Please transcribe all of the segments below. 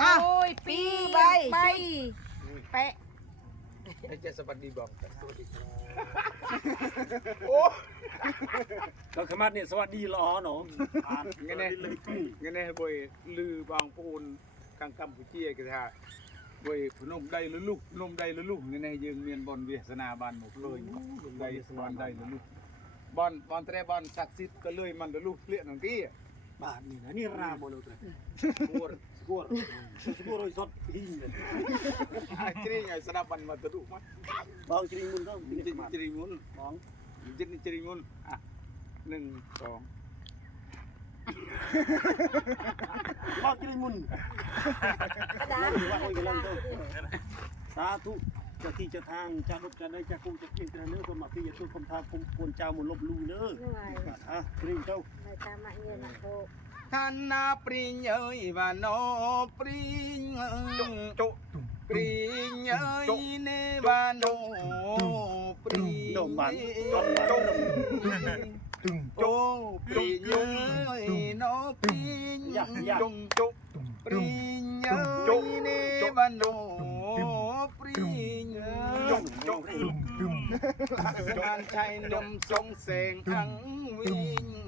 โอ้ยปีใบไปเป๊ะจะสวัสดีบอกสวัสดีรัโอ้ก็ขมัดเนี่ยสวัสดีล้อหนอเงี้ยเนี่ยเงี้ยเนี่ยบอยลือบางปูนกังกัมพูเชียกระทาบอยพนมได้ลุลูกนมได้ลุลูกเงี้ยเนี่ยยืนเมียนบอลเวียสนาบานหมดเลยลได้บอลได้ลุลูกบอลบอลเต่บอลชักซิ์ทก็เลยมันลุลูกเลี้ยนตรงที่บานนี่นะนี่ราบอลเลยตัวគាត់ឈ្មោះរយសុតហ៊ីងអាគ្រីងឲ្យស្ដាប់បានមកទៅមកបងជ្រីងមុនទៅជ្រីងមុនបងជិតជ្រីងមុនអា1 2មកជ្រីងមុនតាមកឡើងទៅសាធុចាទីចាថាងចាលុបចាណៃចាគុំចាគៀងត្រានឺសូមមកទីយទុំខំថាគុំគួនចៅមកលុបលូនឺហ្នឹងហើយអាគ្រីងទៅតាមមកញាណាគោខាន់ណាព្រីងអើយវ៉ាណូព្រីងអើយចុកព្រីងអើយនេវ៉ាណូព្រីងដល់បានចុកចុកទុំចុកព្រីងអើយណូព្រីងយ៉ាងយ៉ាងចុកព្រីងអើយនេវ៉ាណូព្រីងចុកចុកទុំទុំបានចៃនំសងសេងខាងវិញ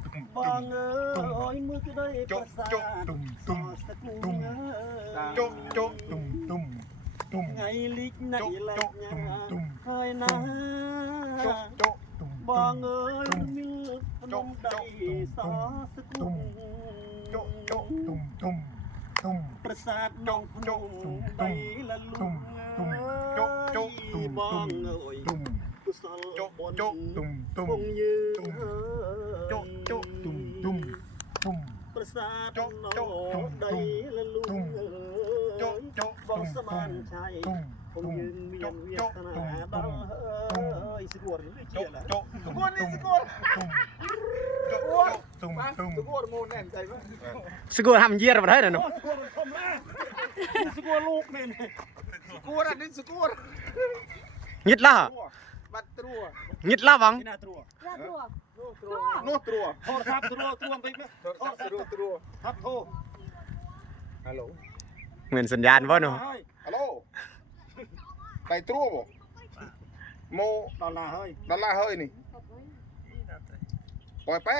ងើអើយមើលទៅដៃប្រសាទចុះទុំទុំទុំចុះចុះទុំទុំទុំថ្ងៃលិចណៃឡាញ៉ាំហើយណាចុះចុះទុំបងើមើលភ្នំដៃសសគុំចុះចុះទុំទុំទុំប្រសាទចុះភ្នំដៃលលុំទុំចុះចុះទុំបងើអើយទុំចុះចុះទុំទុំយើងហើយประสาทน้องดาละลุงเอ๋ยบอกสมานชัยคงยืนเวียนเวียนนาบังเอ๋ยสกวนเจียละสกวนนี่สกวนสกุลโมแน่ใจไหมสกุลทำเยียร์มาได้หรอเนาะสกุลทำแม่สกุลลูกเนี่ยสกุลอันนี้สกุลยึดละបាត់ត្រួញិតឡាវងណាត្រួត្រួនោះត្រួហូរថាត្រួត្រួអីហ្នឹងត្រួត្រួថាធូហៅឡូមានសញ្ញាណបងនោះហៅឡូតែត្រួបងម៉ូដល់ណាហើយដល់ណាហើយនេះប៉ែប៉ែ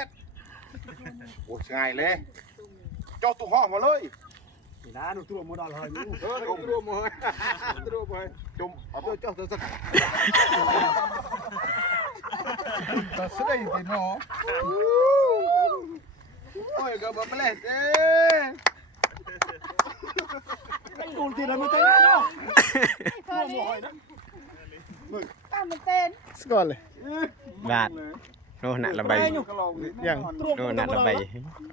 អូឆ្ងាយលេចុះទូហោះមកលុយดาดูตัวมอดอลเฮ้ยตัวมอดตัวมอดจุ่มเอาตัวจ่อตัวสักตัดเสด็จไปเนาะโอ้ยกับมาเปล่าเต้ตูดทีละไม่เต้นเนาะตัวมอดนะตามมาเต้นสกอเลยบาดនោះណាក់ល្បីយ៉ាងនោះណាក់ល្បី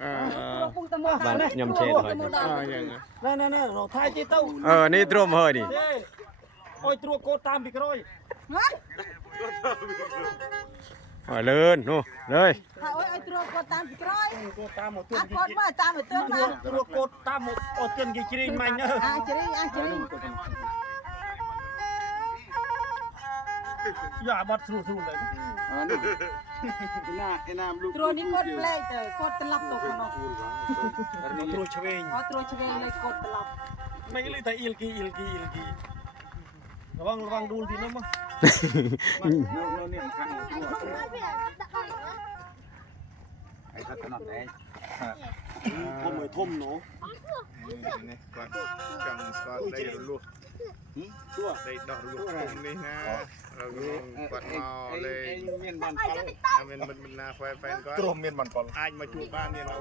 អឺខ្ញុំជេតហើយអូយ៉ាងណែណែណែរកថៃជីទៅអឺនេះទ្រមហើយនេះអុយទ្រួកោតតាមពីក្រោយហ៎អើលឿននោះលើយហើយអុយអុយទ្រគាត់តាមពីក្រោយគាត់តាមមកទឿនគេគាត់មកតាមមកទឿនណាទ្រគាត់តាមមកអត់ទឿនគេជ្រីងម៉ាញ់អើអាជ្រីងអាជ្រីងយ៉ាបាត់ស្រួលស្រួលហើយអានេះตรวจนี่กดเพลย์เตอร์กดตลับตกมาเนาะตรวจเฉวงอ๋อตรวจเฉวงเลยกดตลับไม่ก็เลยแต่อิลกีอิลกีอิลกีระวังระวังดูดีนะมั้งไอ้ท่านนั่นเองพอมือทุ่มเนาะอุ้ยเนี่ยก่อนจังสกอตเลยรู้ទោះតែដោះរួមគុំនេះណាគាត់មកលេងមានបានប៉ុលមានមិត្តមិត្តណាហ្វែនៗគាត់ព្រោះមានបានប៉ុលអាចមកជួបបានទៀតអូ